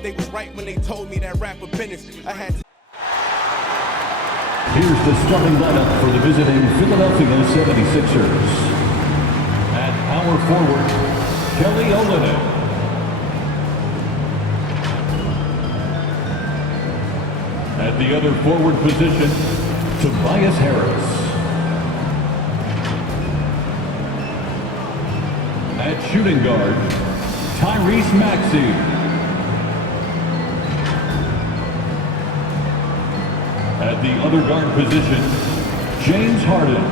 thought they was right when they told me that rapper business. I had to. Here's the starting lineup for the visiting Philadelphia 76ers. At power forward, Kelly Olynyk. At the other forward position, Tobias Harris. At shooting guard, Tyrese Maxey. At the other guard position, James Harden.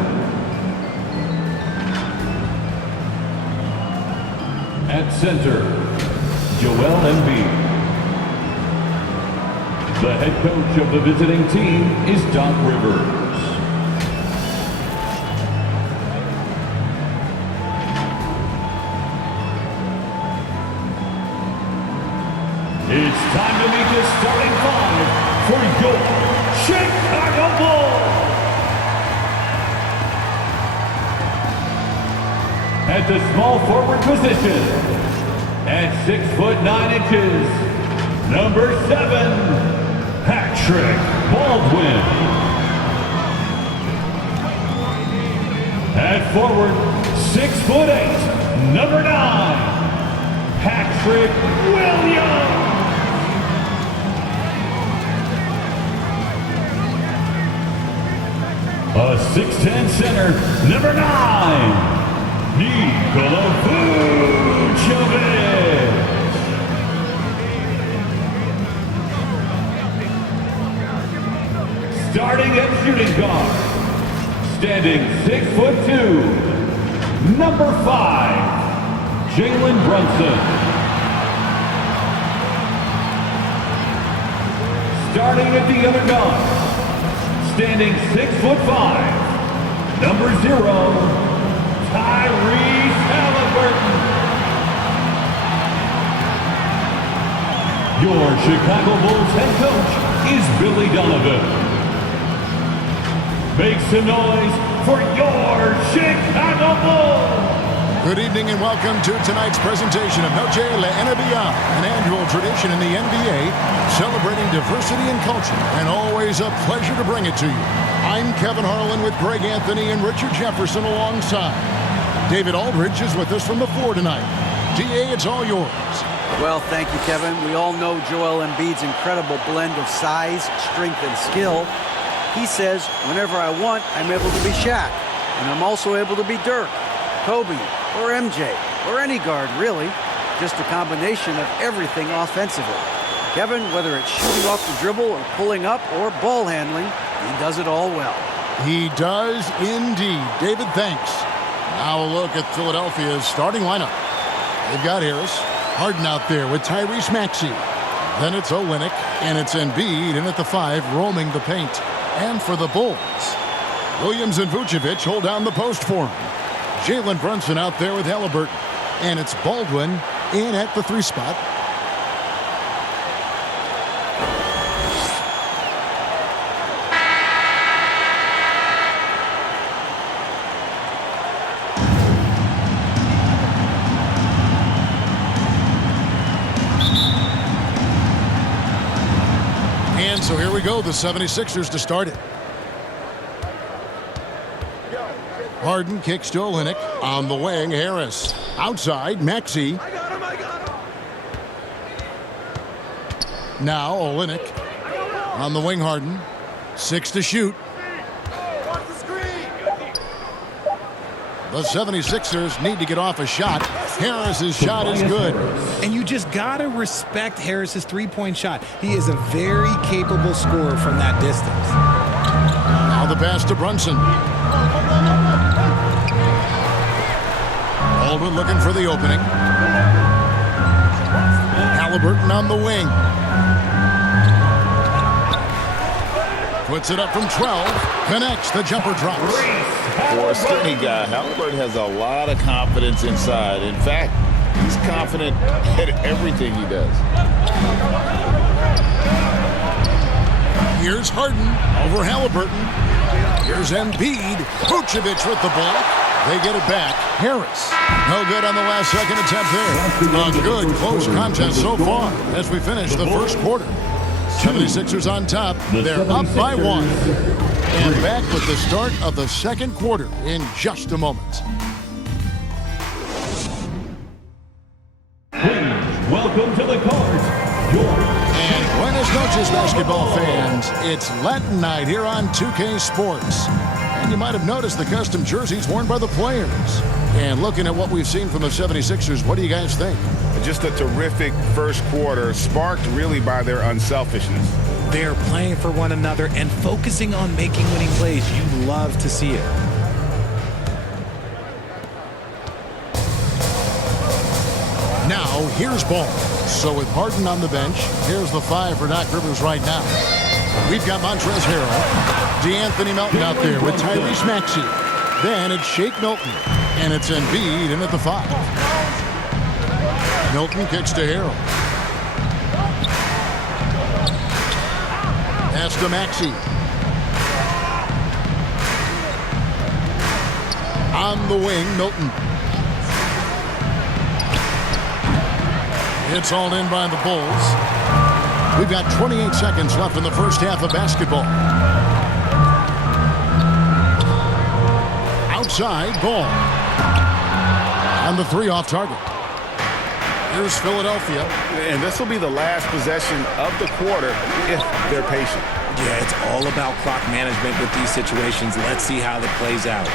At center, Joel Embiid. The head coach of the visiting team is Doc Rivers. It's time to meet the starting five for your Chicago Bulls. At the small forward position, at 6'9", number 7. Patrick Baldwin. At forward, 6'8", number 9, Patrick Williams. A 6'10" center, number 9, Nikola Vucevic. Starting at shooting guard, standing 6'2", number 5, Jalen Brunson. Starting at the other guard, standing 6'5", number 0, Tyrese Halliburton. Your Chicago Bulls head coach is Billy Donovan. Make some noise for your Chicago Bulls! Good evening and welcome to tonight's presentation of Noche la NBA, an annual tradition in the NBA celebrating diversity and culture, and always a pleasure to bring it to you. I'm Kevin Harlan with Greg Anthony and Richard Jefferson alongside. David Aldridge is with us from the floor tonight. DA, it's all yours. Well, thank you, Kevin. We all know Joel Embiid's incredible blend of size, strength, and skill. He says, whenever I want, I'm able to be Shaq. And I'm also able to be Dirk, Kobe, or MJ, or any guard, really. Just a combination of everything offensively. Kevin, whether it's shooting off the dribble or pulling up or ball handling, he does it all well. He does indeed. David, thanks. Now a look at Philadelphia's starting lineup. They've got Harris, Harden out there with Tyrese Maxey. Then it's Olynyk, and it's Embiid in at the 5, roaming the paint. And for the Bulls, Williams and Vucevic hold down the post for him. Jalen Brunson out there with Halliburton. And it's Baldwin in at the 3 spot. And so here we go, the 76ers to start it. Harden kicks to Olynyk. On the wing, Harris. Outside, Maxey. I got him. Now Olynyk. On the wing, Harden. 6 to shoot. The 76ers need to get off a shot. Harris's shot is good. And you just got to respect Harris's three-point shot. He is a very capable scorer from that distance. Now the pass to Brunson. Baldwin looking for the opening. Halliburton on the wing. Puts it up from 12. Connects. The jumper drops. For a skinny guy, Halliburton has a lot of confidence inside. In fact, he's confident at everything he does. Here's Harden over Halliburton. Here's Embiid. Vucevic with the ball. They get it back. Harris. No good on the last second attempt there. A good close contest so far as we finish the first quarter. 76ers on top. They're up by 1. And back with the start of the second quarter in just a moment. Please welcome to the court, And buenas noches, basketball fans. It's Latin night here on 2K Sports. And you might have noticed the custom jerseys worn by the players. And looking at what we've seen from the 76ers, what do you guys think? Just a terrific first quarter, sparked really by their unselfishness. They're playing for one another and focusing on making winning plays. You love to see it. Now, here's ball. So with Harden on the bench, here's the 5 for Doc Rivers right now. We've got Montrezl Harrell, DeAnthony Melton out there with Tyrese Maxey. Then it's Shake Milton, and it's Embiid in at the 5. Milton kicks to Harrell. Pass to Maxey. On the wing, Milton. It's all in by the Bulls. We've got 28 seconds left in the first half of basketball. Outside, ball. On the 3 off target. Here's Philadelphia. And this will be the last possession of the quarter if they're patient. Yeah, it's all about clock management with these situations. Let's see how that plays out.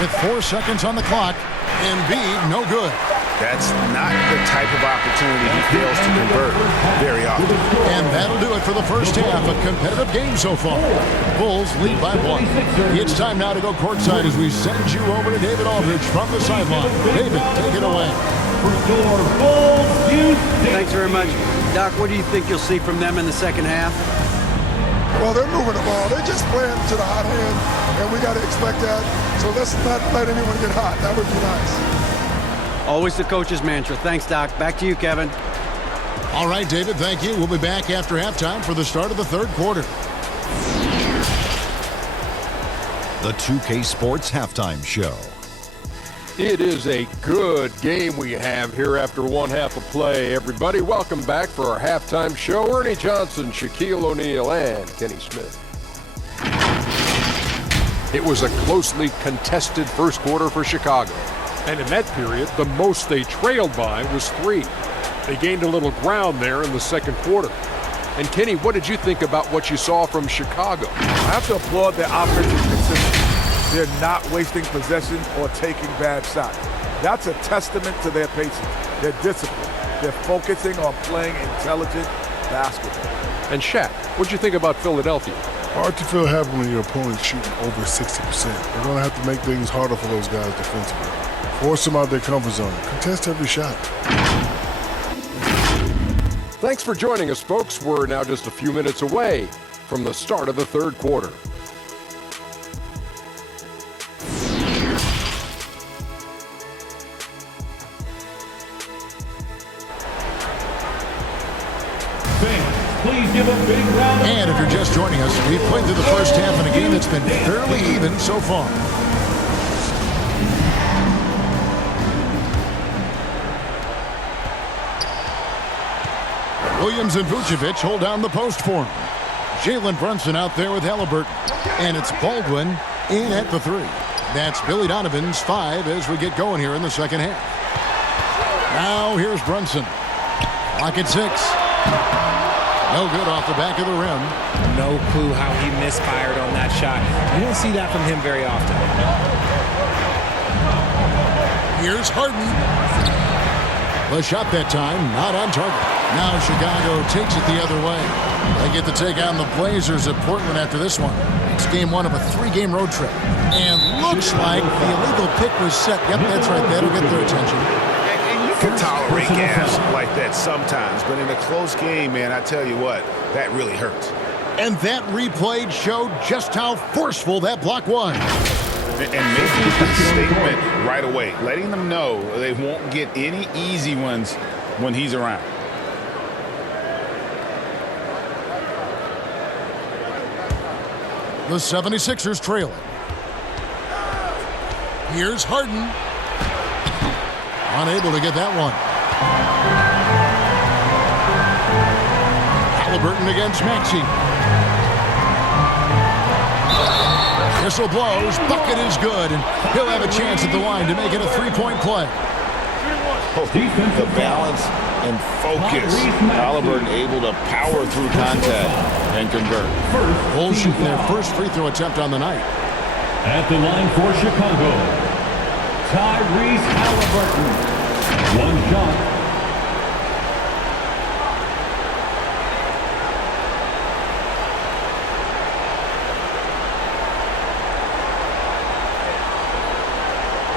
With 4 seconds on the clock, Embiid no good. That's not the type of opportunity he fails to convert very often. And that'll do it for the first half. A competitive game so far. Bulls lead by 1. It's time now to go courtside as we send you over to David Aldridge from the sideline. David, take it away. Thanks very much. Doc, what do you think you'll see from them in the second half? Well, they're moving the ball. They're just playing to the hot hand, and we got to expect that. So let's not let anyone get hot. That would be nice. Always the coach's mantra. Thanks, Doc. Back to you, Kevin. All right, David, thank you. We'll be back after halftime for the start of the third quarter. The 2K Sports Halftime Show. It is a good game we have here after one half of play. Everybody, welcome back for our halftime show. Ernie Johnson, Shaquille O'Neal, and Kenny Smith. It was a closely contested first quarter for Chicago. And in that period, the most they trailed by was 3. They gained a little ground there in the second quarter. And Kenny, what did you think about what you saw from Chicago? I have to applaud their offensive consistency. They're not wasting possessions or taking bad shots. That's a testament to their patience, their discipline. They're focusing on playing intelligent basketball. And Shaq, what did you think about Philadelphia? Hard to feel happy when your opponent's shooting over 60%. They're going to have to make things harder for those guys defensively. Force them out their comfort zone. Contest every shot. Thanks for joining us, folks. We're now just a few minutes away from the start of the third quarter. Please give a big round. And if you're just joining us, we've played through the first half in a game that's been fairly even so far. Williams and Vucevic hold down the post for him. Jalen Brunson out there with Halliburton. And it's Baldwin in at the 3. That's Billy Donovan's 5 as we get going here in the second half. Now here's Brunson. Clock at 6. No good off the back of the rim. No clue how he misfired on that shot. You don't see that from him very often. Here's Harden. The shot that time, not on target. Now Chicago takes it the other way. They get to take on the Blazers at Portland after this one. It's game 1 of a 3-game road trip. And looks like the illegal pick was set. Yep, that's right. That'll get their attention. And you can tolerate gas like that sometimes, but in a close game, man, I tell you what, that really hurts. And that replay showed just how forceful that block was. And making a statement right away, letting them know they won't get any easy ones when he's around. The 76ers trailing. Here's Harden. Unable to get that one. Halliburton against Maxey. Whistle blows. Bucket is good, and he'll have a chance at the line to make it a three-point play. The balance and focus. Halliburton able to power through contact and convert. Bulls shooting their first free throw attempt on the night. At the line for Chicago, Tyrese Halliburton. One shot.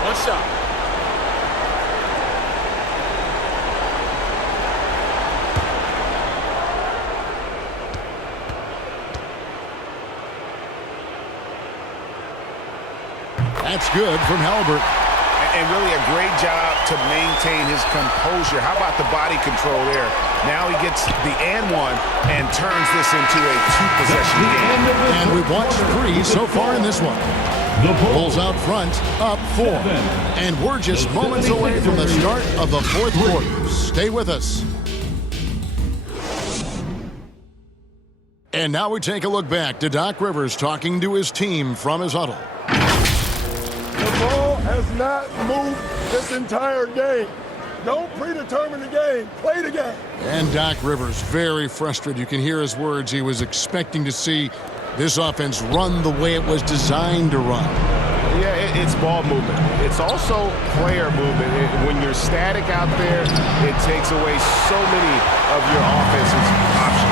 One shot. That's good from Halliburton. And really a great job to maintain his composure. How about the body control there? Now he gets the and one and turns this into a two-possession game. And we've watched three so far in this one. The Bulls out front, up 4. And we're just moments away from the start of the fourth quarter. Stay with us. And now we take a look back to Doc Rivers talking to his team from his huddle. The ball has not moved this entire game. Don't predetermine the game. Play the game. And Doc Rivers very frustrated. You can hear his words. He was expecting to see this offense run the way it was designed to run. Yeah, it's ball movement. It's also player movement. When you're static out there, it takes away so many of your offensive options.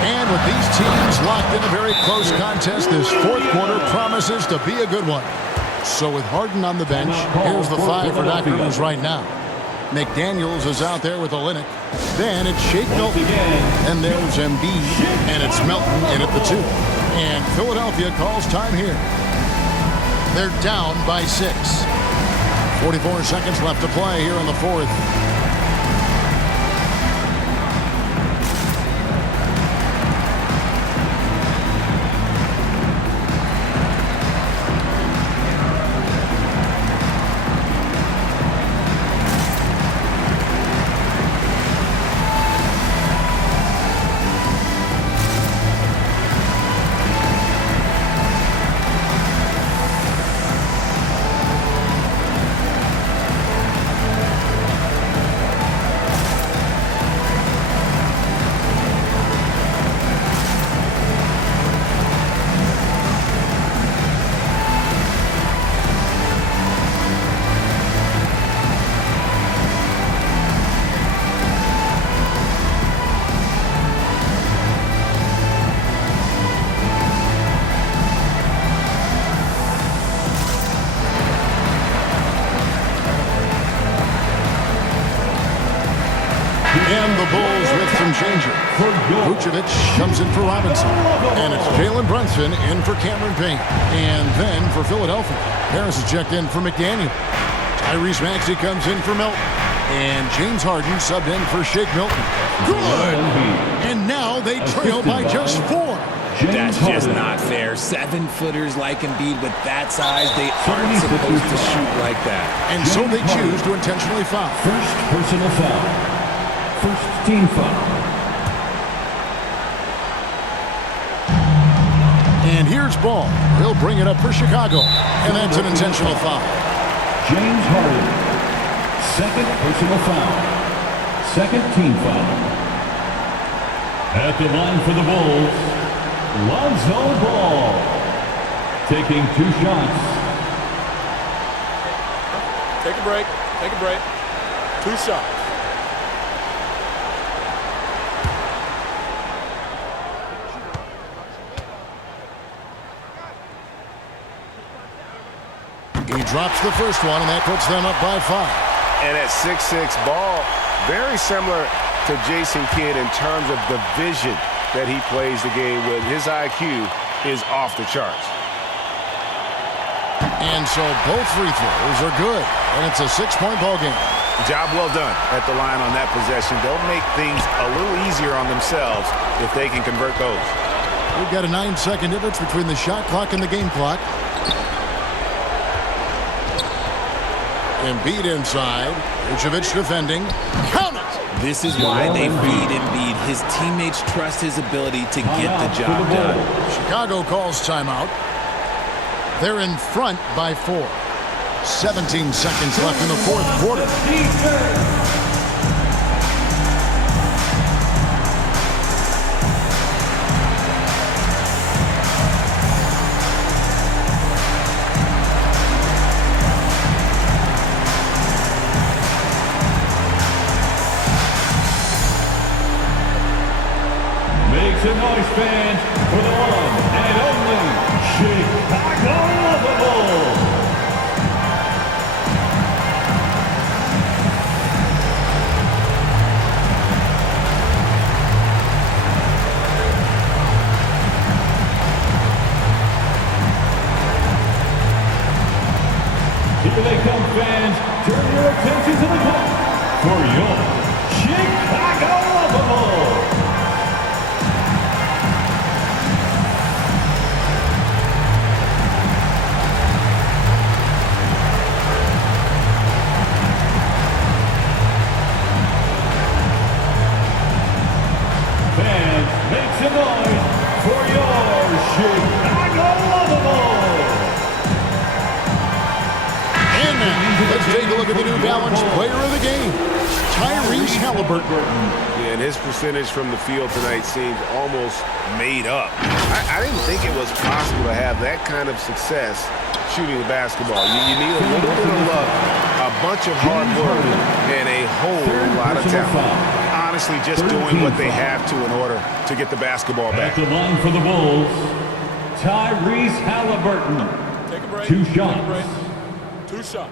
And with these teams locked in a very close contest, this fourth quarter promises to be a good one. So with Harden on the bench, here's the 5 for Doc Rivers right now. McDaniels is out there with Olynyk. Then it's Shake Milton. And there's Embiid. And it's Melton in at the 2. And Philadelphia calls time here. They're down by 6. 44 seconds left to play here in the fourth. And the Bulls with some changes. Vucevic comes in for Robinson. And it's Jalen Brunson in for Cameron Payne. And then for Philadelphia, Harris is checked in for McDaniel. Tyrese Maxey comes in for Melton. And James Harden subbed in for Shake Milton. Good! And now they trail by just 4. That's just not fair. 7-footers like Embiid with that size, they aren't supposed to shoot like that. And so they choose to intentionally foul. First personal foul. First team foul. And here's Ball. He'll bring it up for Chicago. And that's an intentional foul. James Harden. Second personal foul. Second team foul. At the line for the Bulls, Lonzo Ball. Taking 2 shots. Take a break. Take a break. 2 shots. He drops the first one, and that puts them up by 5. And at 6'6", Ball, very similar to Jason Kidd in terms of the vision that he plays the game with. His IQ is off the charts. And so both free throws are good, and it's a 6-point ball game. Job well done at the line on that possession. They'll make things a little easier on themselves if they can convert those. We've got a 9-second difference between the shot clock and the game clock. Embiid inside. Vucevic defending. Count it! This is why they feed Embiid. His teammates trust his ability to get the job done. Chicago calls timeout. They're in front by 4. 17 seconds left in the fourth quarter. Make some noise, fans, for the one and only Chicago Bulls. Here they come, fans. Turn your attention to the clock for your Chicago Bulls. Fans, make some noise for your Chicago Bulls. And now, let's take a look at the New Balance player of the game, Tyrese Halliburton. Yeah, and his percentage from the field tonight seems almost made up. I didn't think it was possible to have that kind of success shooting the basketball. You need a little bit of luck, a bunch of hard work, and a whole lot of talent. Honestly, just doing what they have to in order to get the basketball back. At the line for the Bulls, Tyrese Halliburton. Take a break. 2 shots. Take a break. 2 shots.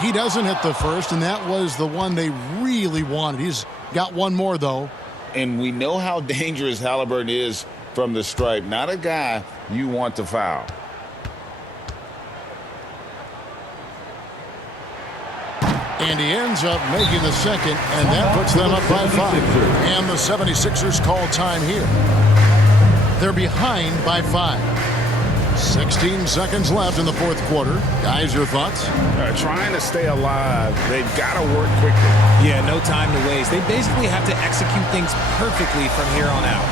He doesn't hit the first, and that was the one they really wanted. He's got one more, though. And we know how dangerous Halliburton is from the stripe. Not a guy you want to foul. And he ends up making the second, and that puts them up by 5. And the 76ers call time here. They're behind by 5. 16 seconds left in the fourth quarter. Guys, your thoughts? Trying to stay alive. They've got to work quickly. Yeah, no time to waste. They basically have to execute things perfectly from here on out.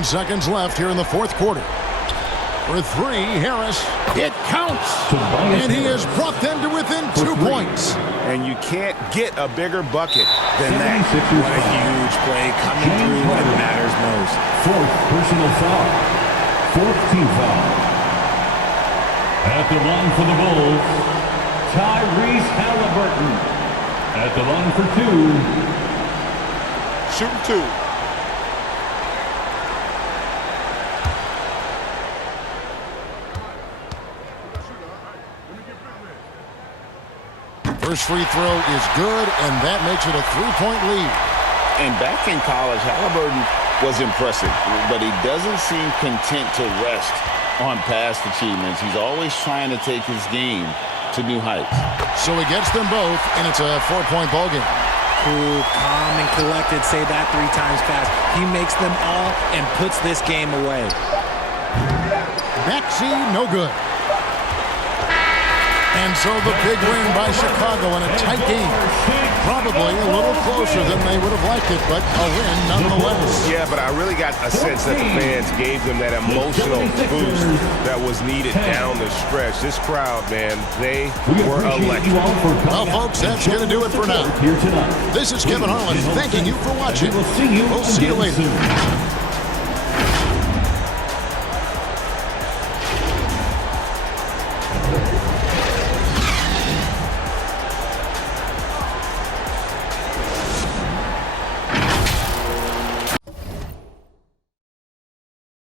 Seconds left here in the fourth quarter. For 3, Harris. It counts. And he has brought them to within 2 points. And you can't get a bigger bucket than that. What a huge play coming through when it matters most. 4th personal foul. 4th team foul. At the line for the Bulls, Tyrese Halliburton. At the line for 2. Shooting 2. First free throw is good, and that makes it a 3-point lead. And back in college, Halliburton was impressive, but he doesn't seem content to rest on past achievements. He's always trying to take his game to new heights. So he gets them both, and it's a 4-point ballgame. Cool, calm, and collected. Say that 3 times fast. He makes them all and puts this game away. Maxey, no good. And so the big win by Chicago in a tight game. Probably a little closer than they would have liked it, but a win nonetheless. Yeah, but I really got a sense that the fans gave them that emotional boost that was needed down the stretch. This crowd, man, they were electric. Well, folks, that's going to do it for now. This is Kevin Harlan thanking you for watching. We'll see you later.